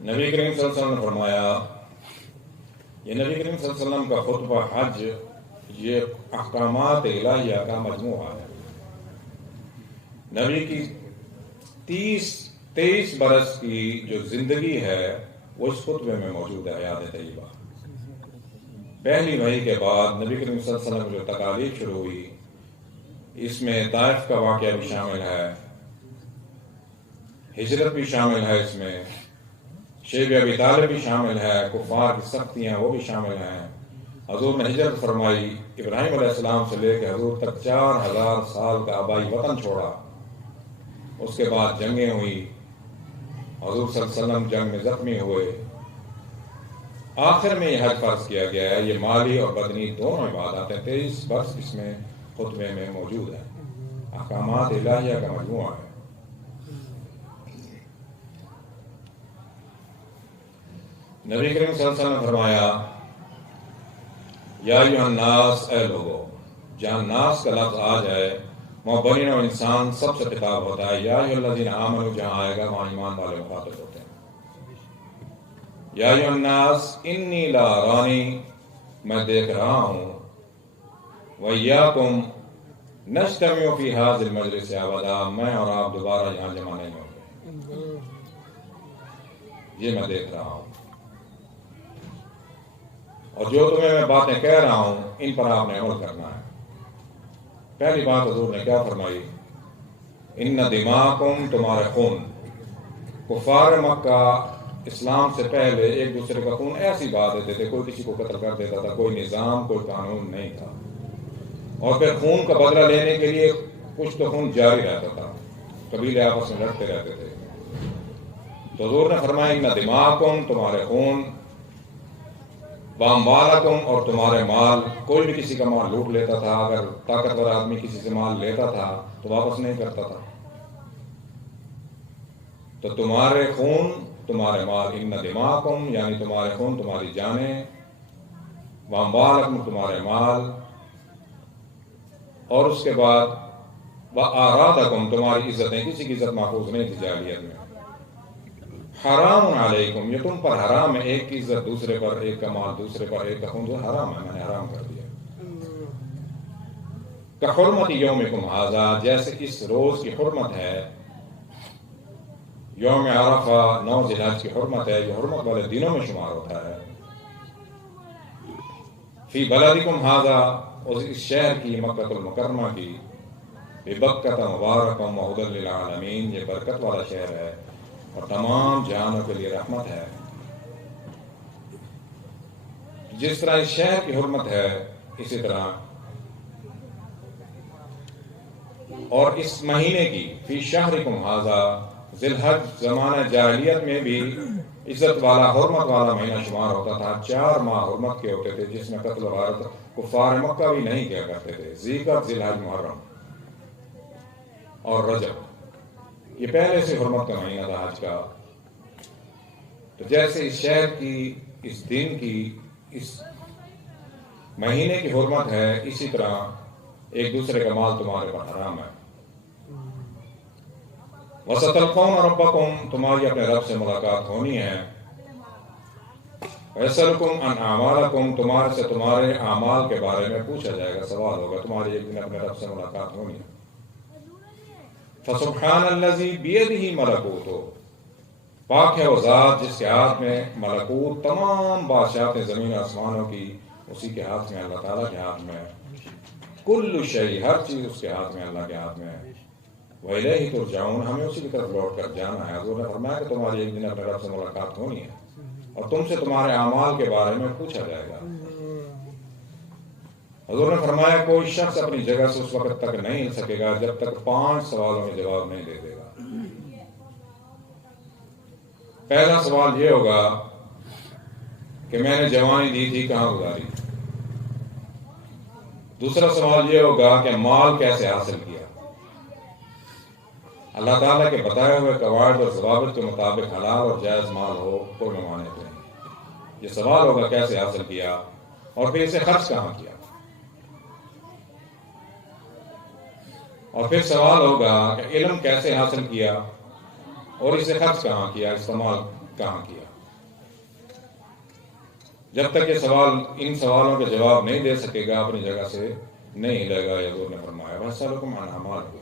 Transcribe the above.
نبی کریم صلی اللہ علیہ وسلم نے فرمایا، یہ نبی کریم صلی اللہ علیہ وسلم کا خطبہ حج یہ احکامات الہیہ کا مجموعہ ہے۔ نبی کی 23 برس کی جو زندگی ہے وہ اس خطبے میں موجود ہے، حیات طیبہ۔ پہلی وحی کے بعد نبی کریم صلی اللہ علیہ وسلم کی جو تکالیف شروع ہوئی، اس میں طائف کا واقعہ بھی شامل ہے، ہجرت بھی شامل ہے، اس میں شیب ابی طالب بھی شامل ہے، کفار کی سختیاں وہ بھی شامل ہیں۔ حضور نے ہجرت فرمائی، ابراہیم علیہ السلام سے لے کے حضور تک 4000 سال کا آبائی وطن چھوڑا۔ اس کے بعد جنگیں ہوئی، حضور صلی اللہ علیہ وسلم جنگ میں زخمی ہوئے۔ آخر میں یہ حج فرض کیا گیا ہے، یہ مالی اور بدنی دونوں عبادات ہیں۔ 23 برس اس میں خطبے میں موجود ہے، احکامات الہیہ کا مجموعہ ہے۔ نبی کریم صلی اللہ علیہ وسلم نے فرمایا، یا ایھا الناس، اے لوگو، جہاں ناس کا لفظ آ جائے وہاں بنی و انسان سب سے خطاب ہوتا ہے۔ یا ایھا الذین آمنوا جہاں آئے گا وہاں ایمان والے مخاطب ہوتے ہیں۔ یا ایھا الناس انی لا ارانی، میں دیکھ رہا ہوں، وایاکم نجتمع فی ھذا المجلس ابدا، میں اور آپ دوبارہ یہاں جمع نہیں ہوں گے، یہ میں دیکھ رہا ہوں، اور جو تمہیں میں باتیں کہہ رہا ہوں ان پر آپ نے عمل کرنا ہے۔ پہلی بات حضور نے کیا فرمائی؟ ان دماءکم، تمہارے خون۔ کفار مکہ اسلام سے پہلے ایک دوسرے کا خون ایسی بہا دیتے تھے، کوئی کسی کو قتل کر دیتا تھا، کوئی نظام کوئی قانون نہیں تھا، اور پھر خون کا بدلہ لینے کے لیے کچھ تو خون جاری رہتا تھا، قبیلے آپس میں لڑتے رہتے تھے۔ تو حضور نے فرمایا ان دماءکم، تمہارے خون، واموالکم، اور تمہارے مال۔ کوئی بھی کسی کا مال لوٹ لیتا تھا، اگر طاقتور آدمی کسی سے مال لیتا تھا تو واپس نہیں کرتا تھا۔ تو تمہارے خون، تمہارے مال، ان دماءکم یعنی تمہارے خون، تمہاری جانیں، واموالکم، تمہارے مال، اور اس کے بعد وآرادکم، تمہاری عزتیں، کسی کی عزت محفوظ نہیں تھی جاہلیت میں۔ حرام علیکم، یہ تم پر حرام ہے، ایک کی عزت دوسرے پر، ایک کا مال دوسرے پر، ایک کا خون دوسرے، حرام ہے، میں نے حرام کر دیا۔ کحرمت یومکم ھذا، جیسے اس روز کی حرمت ہے، یوم عرفہ 9 ذی الحج کی حرمت ہے، یہ حرمت والے دنوں میں شمار ہوتا ہے۔ فی بلدکم ھذا، اور اس شہر کی، مکہ المکرمہ کی، ببکۃ مبارکۃ وھدی للعالمین، یہ برکت والا شہر ہے اور تمام جہانوں کے لیے رحمت ہے۔ جس طرح اس شہر کی حرمت ہے، اسی طرح اور اس مہینے کی، فی شہرکم ھذا، ذی الحج زمانہ جاہلیت میں بھی عزت والا، حرمت والا مہینہ شمار ہوتا تھا۔ 4 ماہ حرمت کے ہوتے تھے جس میں قتل و غارت کفار مکہ بھی نہیں کیا کرتے تھے، ذی القعدہ، ذی الحج، محرم اور رجب، یہ پہلے سے حرمت کا مہینہ تھا حج کا۔ تو جیسے اس شہر کی، اس دن کی، اس مہینے کی حرمت ہے، اسی طرح ایک دوسرے کا مال تمہارے پر حرام ہے۔ وَسَتَلْقَوْنَ رَبَّكُمْ، تمہاری اپنے رب سے ملاقات ہونی ہے۔ وَيَسْأَلُكُمْ عَنْ أَعْمَالِكُمْ، تمہارے سے تمہارے اعمال کے بارے میں پوچھا جائے گا، سوال ہوگا، تمہاری ایک دن اپنے رب سے ملاقات ہونی ہے۔ فَسُبْحَانَ الَّذِي بِيَدِهِ مَلَكُوتُ، پاک ہے وہ ذات جس کے ہاتھ میں ملکوت، تمام بادشاہتیں زمین و آسمانوں کی اسی کے ہاتھ میں، اللہ تعالیٰ کے ہاتھ میں ہے۔ کل شیء، ہر چیز اس کے ہاتھ میں، اللہ کے ہاتھ میں ہے۔ وَإِلَيْهِ تُرْجَعُونَ، ہمیں اسی کی طرف لوٹ کر جانا ہے۔ حضور نے فرمایا کہ تمہاری ایک دن اپنے رب سے ملاقات ہونی ہے اور تم سے تمہارے اعمال کے بارے میں پوچھا جائے گا۔ حضور نے فرمایا کوئی شخص اپنی جگہ سے اس وقت تک نہیں ہل سکے گا جب تک 5 سوالوں میں جواب نہیں دے دے گا۔ پہلا سوال یہ ہوگا کہ میں نے جوانی دی تھی کہاں گزاری؟ دوسرا سوال یہ ہوگا کہ مال کیسے حاصل کیا؟ اللہ تعالیٰ کے بتائے ہوئے قواعد اور ضوابط کے مطابق حلال اور جائز مال ہو، کوئی ممانعت نہیں۔ یہ سوال ہوگا کیسے حاصل کیا، اور پھر اسے خرچ کہاں کیا، اور پھر سوال ہوگا کہ علم کیسے حاصل کیا اور اسے خرچ کہاں کیا، استعمال کہاں کیا۔ جب تک یہ سوال ان سوالوں کے جواب نہیں دے سکے گا اپنی جگہ سے نہیں ہلے گا، یہ حضور نے فرمایا۔ وَأَسْأَلُكُمْ عَنْ أَعْمَالِكُمْ